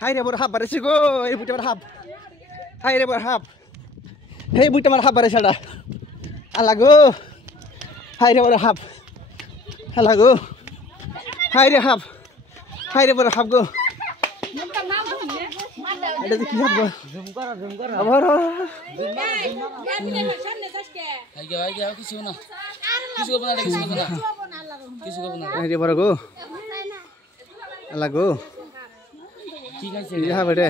High রে বড় half বাড়েছে গো এই বুইটা আমার হাফ হাই রে বড় হাফ এই বুইটা আমার হাফ বাড়েছে এটা আল্লাহ গো হাই রে বড় হাফ আল্লাহ গো হাই রে হাফ হাই রে বড় হাফ গো এটা কি হাফ গো জুম কর আবার আগে কিছু না কিছু করব না হাই রে বড় গো আল্লাহ গো কি খাইছে ইহা বেটে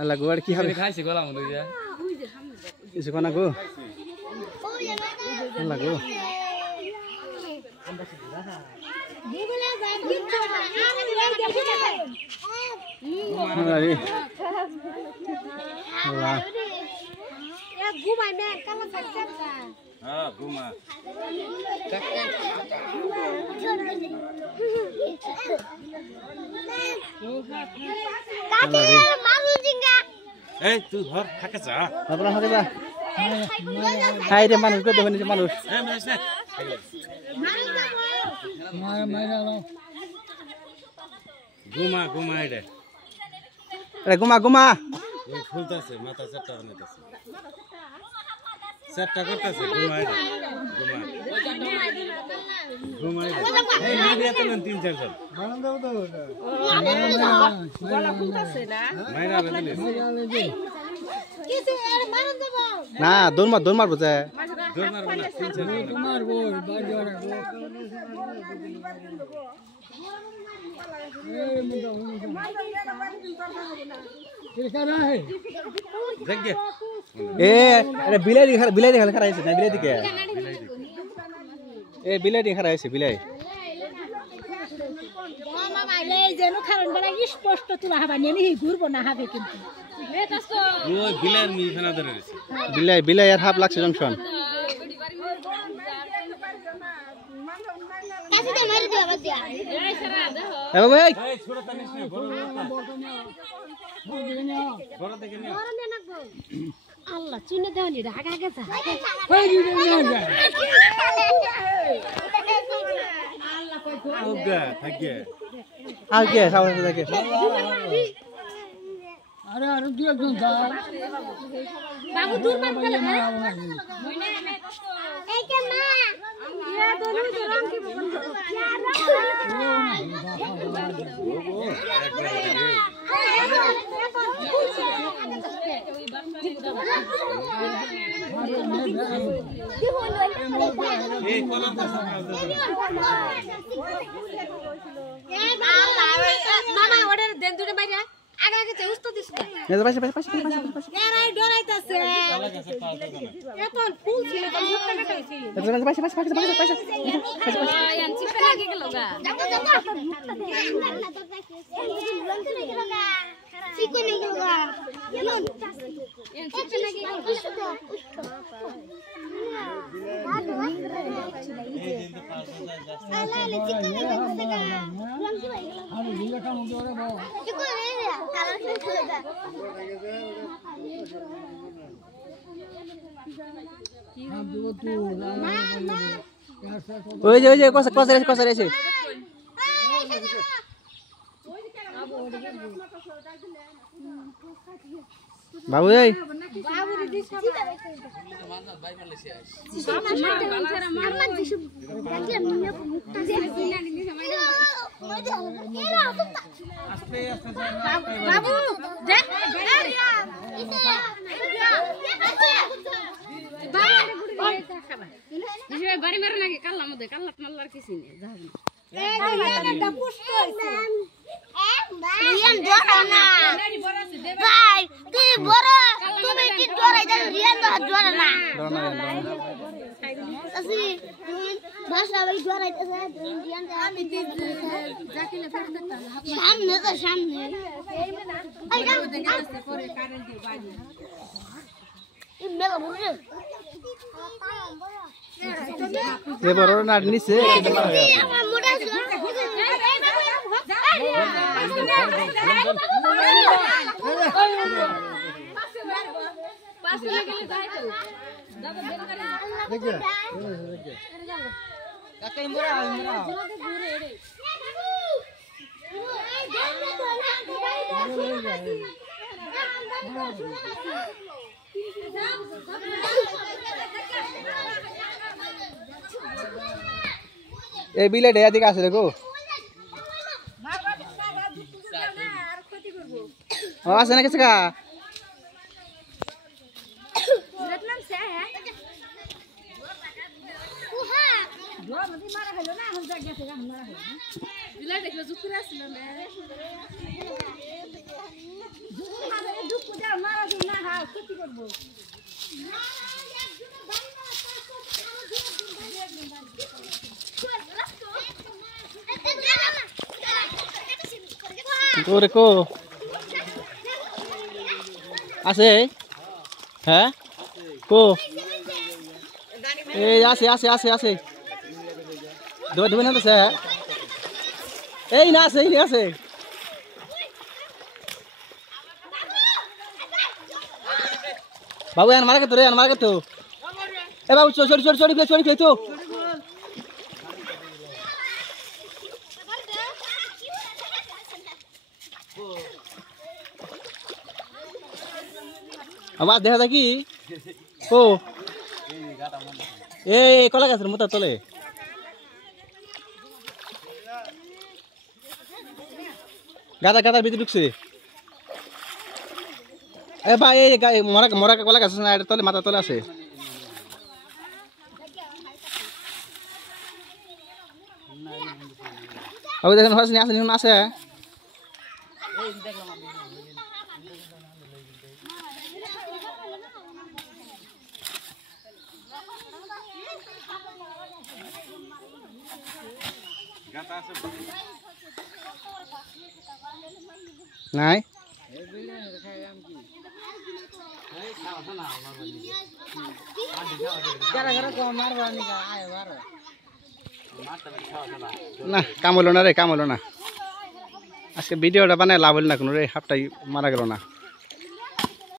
আল্লাহ গো আর কি হবে খাইছে গলা মতো যা কিছু কোনা গো আল্লাহ গো আল্লাহ ঘুমাই মে কালা থাকছে হ্যাঁ ঘুমা এই তুই ধর থাকে যা আপনারা হাতে যা হাই রে মানুষ কত বনি মানুষ এই মানুষ না ঘুমা ঘুমা এটা আরে ঘুমা ঘুমা এই ফুলতাছে মাথা চারটা বানাইতাছে চারটা করতেছে ঘুমা এটা ঘুমা এটা এই মিডিয়া তো নেন 3-4 জন গলা ফুলতাছে না মাইরা বেদলে কিছু আর মারন দেব না দৌড় মারবো যে দৌড় মারবো না 3-4 জন মারবো বাড়ি রাখবো দেখ গে এ আরে বিলাই খালি খারা হইছে না বিলাই দিকে এ বিলাই দি খারা হইছে বিলাই মামা এই যেন কারণ বড় স্পষ্ট তুলা হবা নেনি ঘুরবো না হবে কিন্তু ওই বিলার মিখানা ধরে রয়েছে বিলাই আর হাফ লাগছে জংশন কাছে দে মারি দিবা বাদ দিয়া এ বাবা এই এই ছোট তানিস না বড় দেখে নিও আল্লাহ চুনে দেওনি রাগা গেছে ওগা থাকে আর কি সামনে দেখে আরে আরে দুই একজন যা বাবু দূর মান গেল এই কে মা ইয়া দোনো রং কি বন্ধ এই কলম কাছে মামা অর্ডার দেন দুটো বাইরে আগে আগে উস্তো দিছ না এ পাশে এরাই ডরাইতাছে এখন ফুল ছিল তো মুখটা কাটাইছি আনছি ফেলা গেল গা চিকো নে গেল গা চিকো নে গেল ওই যে কসা রেছে বাবু এই বাবু দেখ বাড়ি মেরে নাকি কাল্লার মধ্যে কাল্লাত মাল্লার কিছু নেই ভাই তুই বড় তুমি কি ডরাই যাও রিয়ান তো ডরা না আসি ভাষা ভাই ডরাইতেছে রিয়ান আমি জাকিলে ফেরত সামনে তো সামনে এই দাও পরে কারেন্ট দিয়ে বাড়ি এই মেলা বুঝে এ বড় না নিচে আমার মোটা এই বিলেটে এদিকে আছে দেখো আছে না কিছু তোরে কো আছে হ্যাঁ কো এই আছে ধোবে না তো স্যার এই না আছে বাবু মারা কে তো এ বাবু চড়ি প্লে তো আবার দেখা দেখি ও এই কলা গাছের মোটা তলে গাদার ভিতরে ঢুকছে এ ভাই এই মরা কলা গাছ না তলে মাথা তলে আছে দেখেন আছে নাই না কাম হলো না আজকে ভিডিওটা বানায় লাভ হল না কোনো রে হাফটাই মারা গেল না।